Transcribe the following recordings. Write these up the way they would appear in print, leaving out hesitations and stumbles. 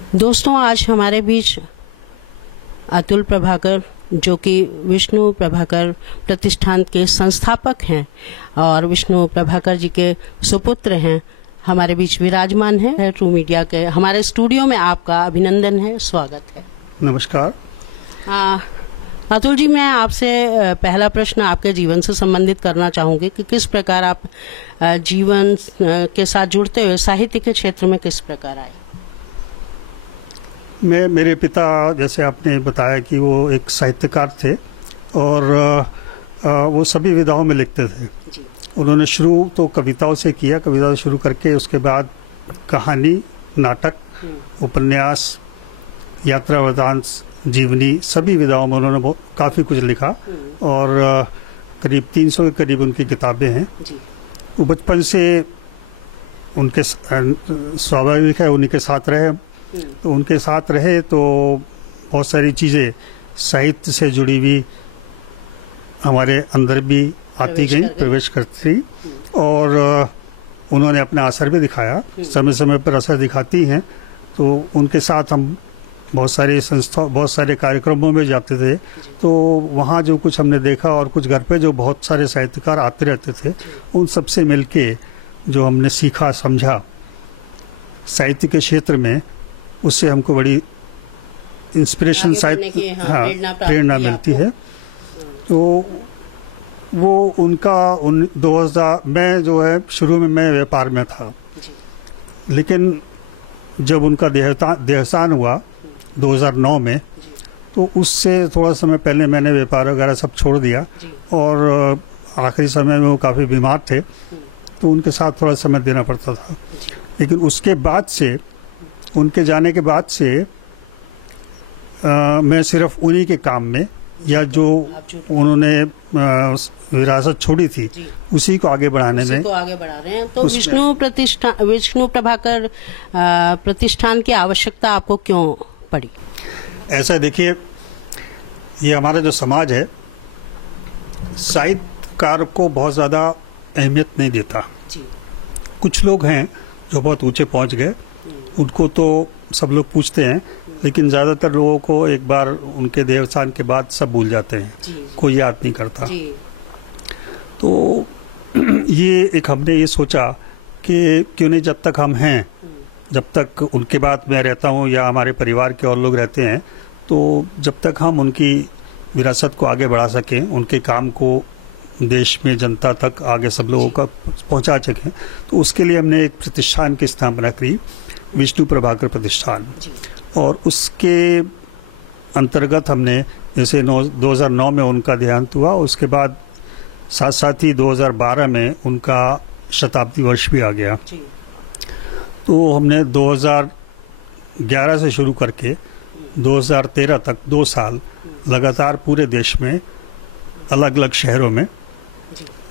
दोस्तों, आज हमारे बीच अतुल प्रभाकर, जो कि विष्णु प्रभाकर प्रतिष्ठान के संस्थापक हैं और विष्णु प्रभाकर जी के सुपुत्र हैं, हमारे बीच विराजमान है। ट्रू मीडिया के हमारे स्टूडियो में आपका अभिनंदन है, स्वागत है। नमस्कार। अतुल जी, मैं आपसे पहला प्रश्न आपके जीवन से संबंधित करना चाहूँगी कि किस प्रकार आप जीवन के साथ जुड़ते हुए साहित्य के क्षेत्र में किस प्रकार आए? मेरे पिता, जैसे आपने बताया कि वो एक साहित्यकार थे और वो सभी विधाओं में लिखते थे जी। उन्होंने शुरू तो कविताओं से किया, कविता से शुरू करके उसके बाद कहानी, नाटक, उपन्यास, यात्रा वृतांत, जीवनी, सभी विधाओं में उन्होंने काफ़ी कुछ लिखा और करीब 300 के करीब उनकी किताबें हैं। वो बचपन से उनके स्वाभाविक है उन्हीं के साथ रहे, तो उनके साथ रहे तो बहुत सारी चीज़ें साहित्य से जुड़ी हुई हमारे अंदर भी आती गई, प्रवेश करती, और उन्होंने अपना असर भी दिखाया, समय समय पर असर दिखाती हैं। तो उनके साथ हम बहुत सारे कार्यक्रमों में जाते थे, तो वहाँ जो कुछ हमने देखा और कुछ घर पे जो बहुत सारे साहित्यकार आते रहते थे, उन सबसे मिलके जो हमने सीखा समझा साहित्य के क्षेत्र में, उससे हमको बड़ी इंस्पिरेशन, प्रेरणा मिलती है। तो वो उनका 2000 में जो है, शुरू में मैं व्यापार में था, लेकिन जब उनका देहावसान हुआ 2009 में, तो उससे थोड़ा समय पहले मैंने व्यापार वगैरह सब छोड़ दिया और आखिरी समय में वो काफ़ी बीमार थे, तो उनके साथ थोड़ा समय देना पड़ता था। लेकिन उसके बाद से, उनके जाने के बाद से मैं सिर्फ उन्हीं के काम में, या जो उन्होंने विरासत छोड़ी थी, उसी को आगे बढ़ाने में आगे बढ़ा रहे हैं। तो विष्णु प्रभाकर प्रतिष्ठान की आवश्यकता आपको क्यों पड़ी? ऐसा देखिए, ये हमारा जो समाज है साहित्यकार को बहुत ज़्यादा अहमियत नहीं देता जी। कुछ लोग हैं जो बहुत ऊंचे पहुंच गए, उनको तो सब लोग पूछते हैं, लेकिन ज़्यादातर लोगों को एक बार उनके देहावसान के बाद सब भूल जाते हैं, कोई याद नहीं करता जी। तो ये हमने ये सोचा कि क्यों नहीं, जब तक हम हैं, जब तक उनके बाद मैं रहता हूँ या हमारे परिवार के और लोग रहते हैं, तो जब तक हम उनकी विरासत को आगे बढ़ा सकें, उनके काम को देश में जनता तक आगे सब लोगों का पहुँचा सकें, तो उसके लिए हमने एक प्रतिष्ठान की स्थापना की, विष्णु प्रभाकर प्रतिष्ठान। और उसके अंतर्गत हमने, जैसे 2009 में उनका देहांत हुआ, उसके बाद साथ साथ ही 2012 में उनका शताब्दी वर्ष भी आ गया। तो हमने 2011 से शुरू करके 2013 तक 2 साल लगातार पूरे देश में अलग अलग शहरों में,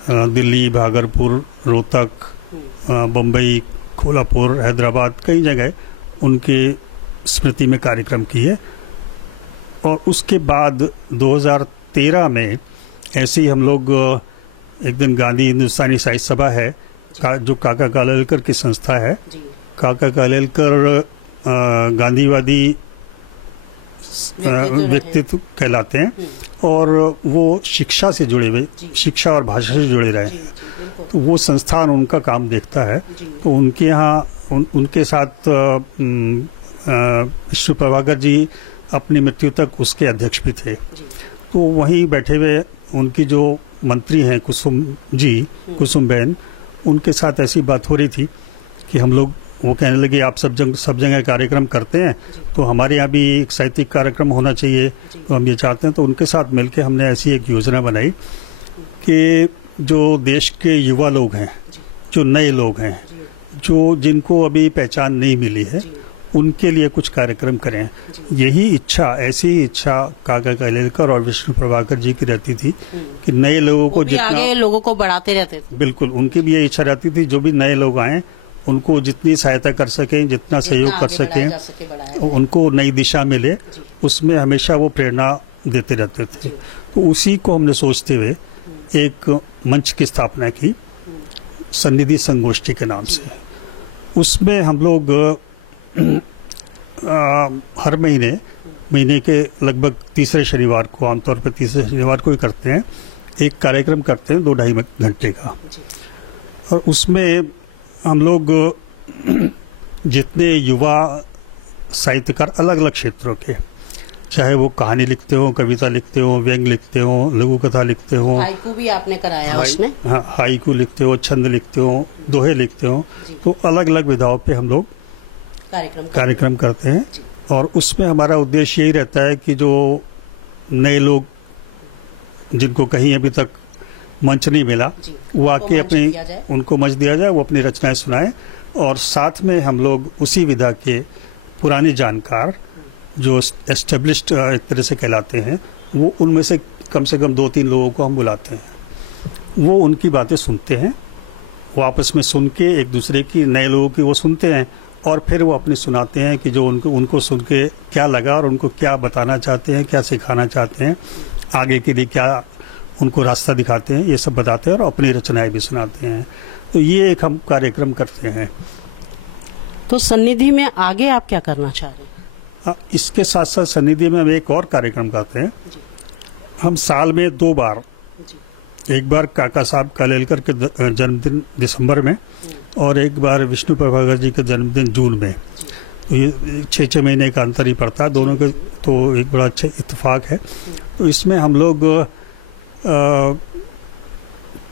दिल्ली, भागलपुर, रोहतक, बम्बई, कोल्हापुर, हैदराबाद, कई जगह उनके स्मृति में कार्यक्रम किए। और उसके बाद 2013 में ऐसे ही हम लोग एक दिन गांधी हिंदुस्तानी साहित्य सभा है, जो काका कालेलकर की संस्था है, काका कालेलकर गांधीवादी व्यक्तित्व कहलाते हैं और वो शिक्षा से जुड़े हुए, शिक्षा और भाषा से जुड़े रहे हैं, तो वो संस्थान उनका काम देखता है। तो उनके यहाँ उनके साथ विष्णु प्रभाकर जी अपनी मृत्यु तक उसके अध्यक्ष भी थे। तो वहीं बैठे हुए उनकी जो मंत्री हैं कुसुम बहन, उनके साथ ऐसी बात हो रही थी कि हम लोग, वो कहने लगे आप सब जगह कार्यक्रम करते हैं, तो हमारे यहाँ भी एक साहित्यिक कार्यक्रम होना चाहिए, तो हम ये चाहते हैं। तो उनके साथ मिलकर हमने ऐसी एक योजना बनाई कि जो देश के युवा लोग हैं, जो नए लोग हैं, जो जिनको अभी पहचान नहीं मिली है, उनके लिए कुछ कार्यक्रम करें। यही इच्छा, ऐसी ही इच्छा काका कालेलकर और विष्णु प्रभाकर जी की रहती थी कि नए लोगों को जितना आगे लोगों को बढ़ाते रहते थे। बिल्कुल, उनकी भी ये इच्छा रहती थी, जो भी नए लोग आए उनको जितनी सहायता कर सकें, जितना सहयोग कर सकें, उनको नई दिशा मिले, उसमें हमेशा वो प्रेरणा देते रहते थे। तो उसी को हमने सोचते हुए एक मंच की स्थापना की, सन्निधि संगोष्ठी के नाम से। उसमें हम लोग हर महीने के लगभग तीसरे शनिवार को, आमतौर पर तीसरे शनिवार को ही करते हैं, एक कार्यक्रम करते हैं 2-2.5 घंटे का। और उसमें हम लोग जितने युवा साहित्यकार अलग अलग क्षेत्रों के, चाहे वो कहानी लिखते हो, कविता लिखते हो, व्यंग लिखते हो, लघु कथा लिखते हो, हाइकू भी आपने कराया उसमें? हाँ, हाइकू लिखते हो, छंद लिखते हो, दोहे लिखते हो, तो अलग अलग विधाओं पे हम लोग कार्यक्रम करते हैं। और उसमें हमारा उद्देश्य यही रहता है कि जो नए लोग जिनको कहीं अभी तक मंच नहीं मिला, वो आके उनको मंच दिया जाए, वो अपनी रचनाएं सुनाएं। और साथ में हम लोग उसी विधा के पुराने जानकार जो एस्टेब्लिश्ड एक तरह से कहलाते हैं, वो उनमें से कम 2-3 लोगों को हम बुलाते हैं। वो उनकी बातें सुनते हैं, वो आपस में सुन के एक दूसरे की, नए लोगों की वो सुनते हैं और फिर वो अपने सुनाते हैं कि जो उनको सुन के क्या लगा और उनको क्या बताना चाहते हैं, क्या सिखाना चाहते हैं, आगे के लिए क्या उनको रास्ता दिखाते हैं, ये सब बताते हैं और अपनी रचनाएं भी सुनाते हैं। तो ये एक हम कार्यक्रम करते हैं। तो सन्निधि में आगे आप क्या करना चाह रहे हैं? इसके साथ साथ सन्निधि में हम एक और कार्यक्रम करते हैं। हम साल में 2 बार, एक बार काका साहब कालेलकर के जन्मदिन दिसंबर में और एक बार विष्णु प्रभाकर जी का जन्मदिन जून में। तो ये 6 महीने का अंतर ही पड़ता है दोनों के, तो एक बड़ा अच्छा इत्तेफाक है। तो इसमें हम लोग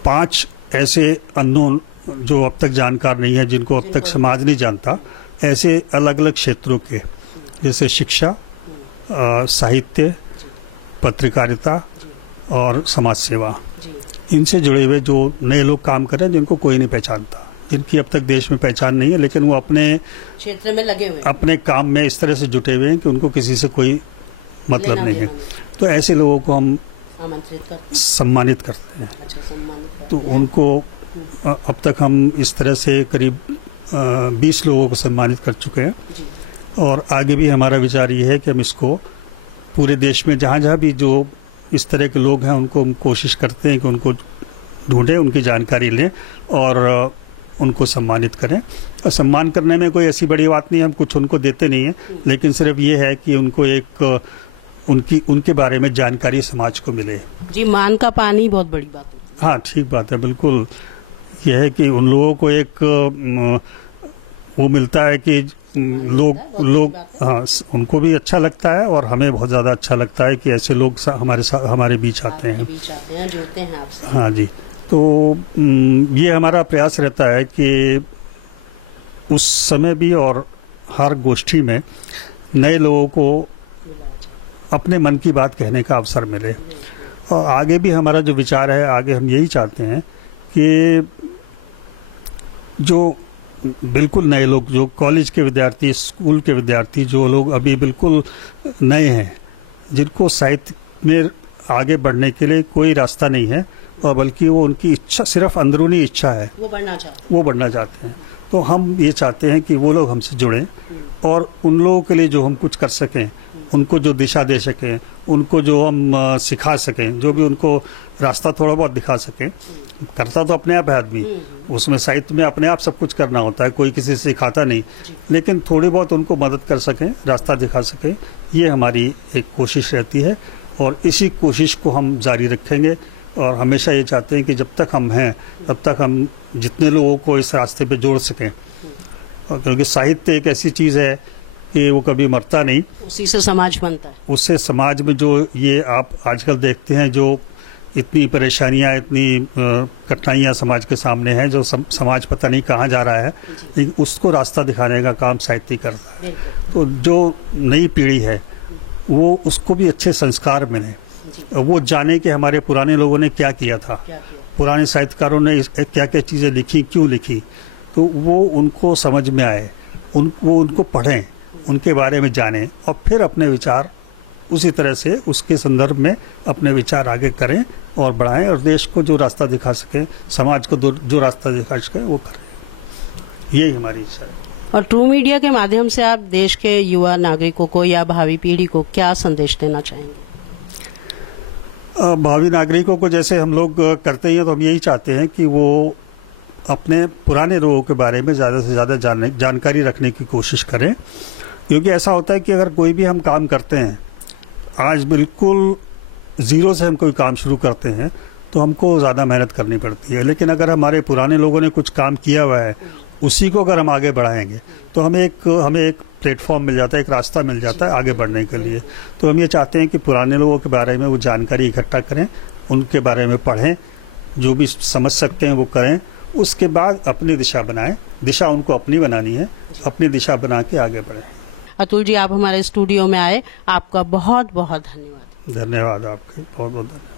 5 ऐसे अननोन जो अब तक जानकार नहीं है, जिनको अब तक समाज नहीं जानता, ऐसे अलग अलग क्षेत्रों के, जैसे शिक्षा, साहित्य, पत्रकारिता और समाज सेवा, इनसे जुड़े हुए जो नए लोग काम कर रहे हैं, जिनको कोई नहीं पहचानता, जिनकी अब तक देश में पहचान नहीं है, लेकिन वो अपने क्षेत्र में लगे हुए, अपने काम में इस तरह से जुटे हुए हैं कि उनको किसी से कोई मतलब नहीं है। तो ऐसे लोगों को हम सम्मानित करते हैं। तो उनको अब तक हम इस तरह से करीब 20 लोगों को सम्मानित कर चुके हैं। और आगे भी हमारा विचार ये है कि हम इसको पूरे देश में जहाँ जहाँ भी जो इस तरह के लोग हैं, उनको हम कोशिश करते हैं कि उनको ढूंढें, उनकी जानकारी लें और उनको सम्मानित करें। और सम्मान करने में कोई ऐसी बड़ी बात नहीं है, हम कुछ उनको देते नहीं हैं, लेकिन सिर्फ ये है कि उनको एक उनके बारे में जानकारी समाज को मिले। जी, मान का पानी बहुत बड़ी बात है। हाँ, ठीक बात है, बिल्कुल। यह है कि उन लोगों को एक वो मिलता है कि लोग हाँ, उनको भी अच्छा लगता है और हमें बहुत ज़्यादा अच्छा लगता है कि ऐसे लोग हमारे बीच आते हैं, जुड़ते हैं आपसे। हाँ जी। तो ये हमारा प्रयास रहता है कि उस समय भी और हर गोष्ठी में नए लोगों को अपने मन की बात कहने का अवसर मिले। और आगे भी हमारा जो विचार है, आगे हम यही चाहते हैं कि जो बिल्कुल नए लोग, जो कॉलेज के विद्यार्थी, स्कूल के विद्यार्थी, जो लोग अभी बिल्कुल नए हैं, जिनको साहित्य में आगे बढ़ने के लिए कोई रास्ता नहीं है और बल्कि वो उनकी इच्छा, सिर्फ अंदरूनी इच्छा है, वो बढ़ना चाहते हैं, तो हम ये चाहते हैं कि वो लोग हमसे जुड़ें और उन लोगों के लिए जो हम कुछ कर सकें, उनको जो दिशा दे सकें, उनको जो हम सिखा सकें, जो भी उनको रास्ता थोड़ा बहुत दिखा सकें। करता तो अपने आप है आदमी, उसमें साहित्य में अपने आप सब कुछ करना होता है, कोई किसी से सिखाता नहीं, लेकिन थोड़ी बहुत उनको मदद कर सकें, रास्ता दिखा सकें, ये हमारी एक कोशिश रहती है। और इसी कोशिश को हम जारी रखेंगे और हमेशा ये चाहते हैं कि जब तक हम हैं तब तक हम जितने लोगों को इस रास्ते पे जोड़ सकें। और क्योंकि साहित्य एक ऐसी चीज़ है कि वो कभी मरता नहीं, उसी से समाज बनता है। उससे समाज में जो ये आप आजकल देखते हैं, जो इतनी परेशानियां, इतनी कठिनाइयां समाज के सामने हैं, जो समाज पता नहीं कहाँ जा रहा है, लेकिन उसको रास्ता दिखाने का काम साहित्य करता है। तो जो नई पीढ़ी है वो उसको भी अच्छे संस्कार मिले, वो जाने कि हमारे पुराने लोगों ने क्या किया था, पुराने साहित्यकारों ने क्या क्या चीज़ें लिखी, क्यों लिखी, तो वो उनको समझ में आए, वो उनको पढ़ें, उनके बारे में जानें और फिर अपने विचार उसी तरह से उसके संदर्भ में अपने विचार आगे करें और बढ़ाएं और देश को जो रास्ता दिखा सकें, समाज को जो रास्ता दिखा सकें वो करें। यही हमारी इच्छा है। और ट्रू मीडिया के माध्यम से आप देश के युवा नागरिकों को या भावी पीढ़ी को क्या संदेश देना चाहेंगे? भावी नागरिकों को जैसे हम लोग करते हैं, तो हम यही चाहते हैं कि वो अपने पुराने लोगों के बारे में ज़्यादा से ज़्यादा जानकारी रखने की कोशिश करें क्योंकि ऐसा होता है कि अगर कोई भी हम काम करते हैं, आज बिल्कुल ज़ीरो से हम कोई काम शुरू करते हैं तो हमको ज़्यादा मेहनत करनी पड़ती है। लेकिन अगर हमारे पुराने लोगों ने कुछ काम किया हुआ है, उसी को अगर हम आगे बढ़ाएंगे तो हमें एक प्लेटफॉर्म मिल जाता है, एक रास्ता मिल जाता है आगे बढ़ने के लिए। तो हम ये चाहते हैं कि पुराने लोगों के बारे में वो जानकारी इकट्ठा करें, उनके बारे में पढ़ें, जो भी समझ सकते हैं वो करें, उसके बाद अपनी दिशा बनाएं। दिशा उनको अपनी बनानी है, अपनी दिशा बना के आगे बढ़ें। अतुल जी, आप हमारे स्टूडियो में आए, आपका बहुत बहुत धन्यवाद। धन्यवाद, आपके बहुत बहुत धन्यवाद।